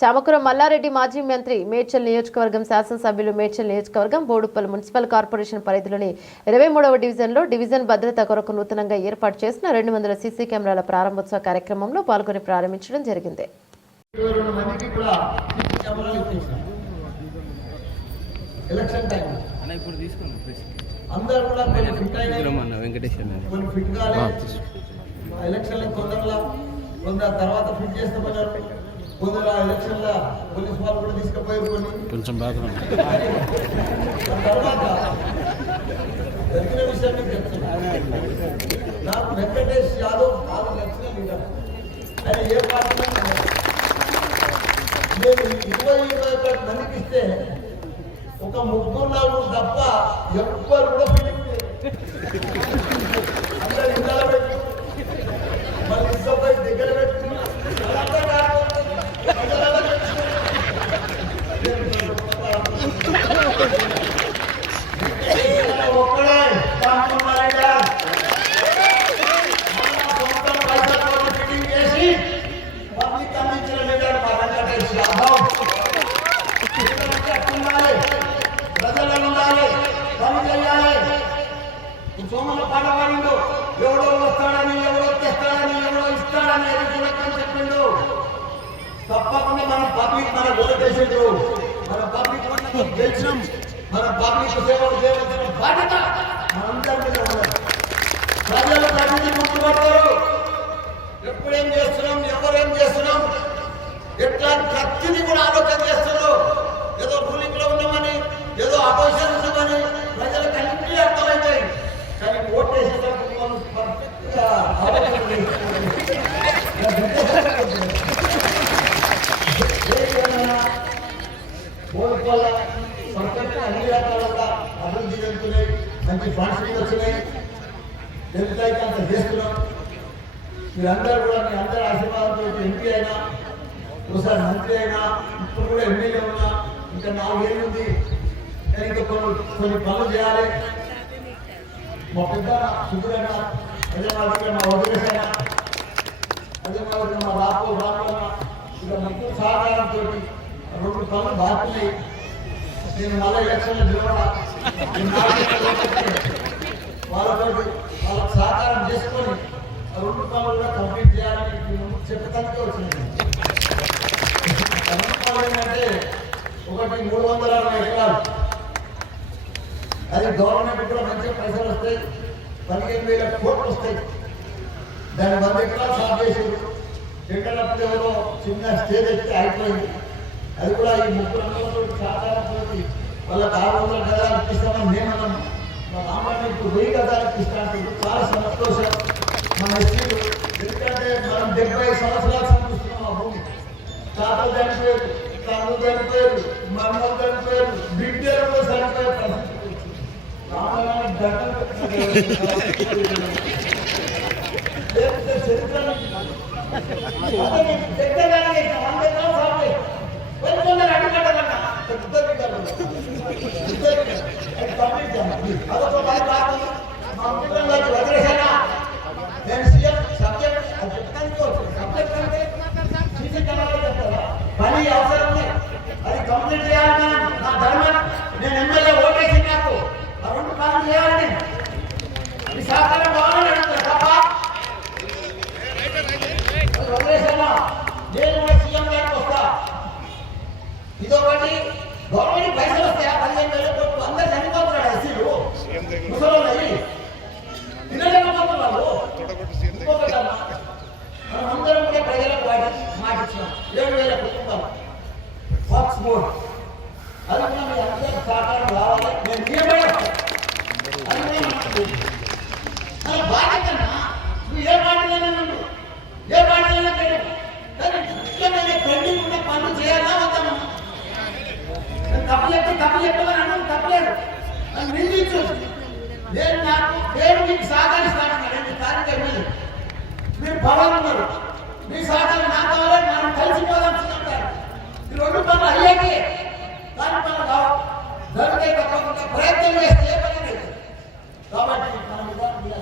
చామకూరం మల్లారెడ్డి మాజీ మంత్రి మేడ్చల్ నియోజకవర్గం శాసనసభ్యులు మేడ్చల్ నియోజకవర్గం బోడుప్పల్ మున్సిపల్ కార్పొరేషన్ పరిధిలోని 23వ డివిజన్లో డివిజన్ భద్రత కొరకు నూతనంగా ఏర్పాటు చేసిన 200 సీసీ కెమెరాల ప్రారంభోత్సవ కార్యక్రమంలో పాల్గొని ప్రారంభించడం జరిగింది. కొందరు ఎలక్షన్ల పోలీస్ వాళ్ళు కూడా తీసుకుపోయి కొంచెం బాగా తర్వాత జరిగిన విషయం మీకు చెప్తున్నాను. నాకు వెంకటేష్ యాదవ్ 4 లక్షల లీడర్. ఆయన ఏ పార్టీ నేను 20-21 మందికి ఇస్తే ఒక 3-4 తప్ప ఎవ్వరు కూడా పిలిస్తే అందరూ ఇంట్లో పెట్టి మళ్ళీ ఇష్టపై దగ్గర పెట్టి సోమల పాట పాడిండు. ఎవడో వస్తాడని, ఎవడో తెస్తాడని, ఎవడో ఇస్తాడని ఎదుర్కొనని చెప్పిండు. తప్పకుండా మన పబ్లిక్ మన ఓటేసిండ్రు. మన పబ్లిక్ గెలిచినాం. మన పబ్లిక్ సేవలు చేయవలసిన బాధ్యత మనందరి మీద ఉన్నది. ప్రజలు ప్రతిదీ గుర్తుపడతారు. ఎప్పుడేం చేస్తున్నాం, ఎవరేం చేస్తున్నాం, ఎట్లా ప్రతిదీ కూడా ఆలోచన చేస్తున్నారు. ఏదో రూలింగ్ లో ఉన్నామని, ఏదో అపోజిషన్ ఉన్నామని ప్రజలకు అన్ని అర్థమవుతాయి. కానీ ఓటేసేటప్పుడు మనం పర్ఫెక్ట్గా ఓడిపోల పర్ఫెక్ట్గా అన్ని రకాలుగా అభివృద్ధి చెందుతున్నాయి. మంచి ఫండ్స్ వచ్చినాయి. ఎంత అయితే అంత చేస్తున్నాం. మీరందరూ కూడా మీ అందరి ఆశీర్వాదంతో ఎంపీ అయినా, ఒకసారి మంత్రి అయినా, ఇప్పుడు కూడా ఎమ్మెల్యే ఉన్నా, ఇంకా 4 ఏళ్ళు ఉంది. నేను ఇంకా కొన్ని పనులు చేయాలి. మా పెద్ద సుధురైనా, అదే మాదిరిగా మా వదిలేసైనా, అదే మాదిరిగా మా రామన్న ఇక ముగ్గురు సహకారంతో 2 పనులు బాగున్నాయి. నేను మళ్ళీ ఎలక్షన్లో నిలబడా వాళ్ళకి సహకారం చేసుకొని 2 పనులు కూడా కంప్లీట్ చేయాలని చెప్పడానికి వచ్చింది. 2 పనులు ఏంటంటే, ఒకటి 360 ఎకరాలు, అది గవర్నమెంట్ కూడా మంచిగా పైసలు వస్తాయి. 15,000 కోట్లు వస్తాయి. దాన్ని 100 ఎకరాలు సాగు చేసేది. ఎక్కడప్పుడు ఎవరో చిన్న స్టేజ్ ఎక్కితే అయిపోయింది. అది కూడా ఈ 30 సహకారంతో వాళ్ళకి 600 గజాలు ఇప్పిస్తామని మేమన్నాం. మా రామన్న ఇప్పుడు 1000 గజాలు ఇప్పిస్తాను. చాలా సంతోషం మన ఎస్సీలు. ఎందుకంటే మనం 70 సంవత్సరాలు సంతోషిస్తున్నాం. ఆ భూమి తాతలు చనిపోయారు, తమ్ముడు చనిపోయారు, మమ్మల్ని చనిపోయారు, బిడ్డలు కూడా చనిపోయారు. పరిస్థితి పని అవసరం, అది కంప్లీట్ చేయాలి. నా ధర్మం. నేను ఎమ్మెల్యే ఓటేసి నాకు 2 పనులు చేయాలి. మీ సహకారం కావాలని అడుగుతారు తప్ప వదిలేసా. నేను కూడా సీఎం గారికి వస్తా. ఇదొకటి. గవర్నమెంట్ పైసలు వస్తాయా? 15,000 కోట్లు. అందరు చనిపోతున్నాడు. ఎస్సీలు ముసలి తినలేకపోతున్నారు. ఇంకొకటమ్మా, మనం అందరం కూడా ప్రజలకు మాట ఇచ్చినాం. 7,000 కుటుంబాలు వర్క్స్ బోర్డ్. అది కూడా మీ అందరూ సహకారం కావాలి. నేను బాధ్యతన్నా. నువ్వు ఏ పార్టీలైనా నుండు, ఏ పార్టీలైనా పెండింగ్ ఉండే పనులు చేయాలా వద్దామా? తప్పు చెప్పమని అన్నాను. తప్పలేదు. నన్ను నిందించు. నేను నాకు పేరు మీకు సహకరిస్తాను. 2 తారీఖు ఎమ్మెల్యే మీరు భవన్ ఉన్నారు. మీ సహకారం నాకు కావాలని మనం కలిసిపోదాం. ఈ 2 పనులు అయ్యాకే దాని పనులు కావు. జరిగే తప్పకుండా ప్రయత్నం చేస్తే ఏ పని లేదు. కాబట్టి మనం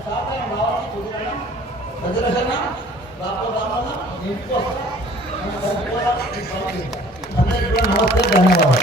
సహకారం కావాలని చూడడం ప్రజలకన్నా రామన్న ఇంటికి వస్తాం. అందరికీ కూడా నమస్తే, ధన్యవాదాలు.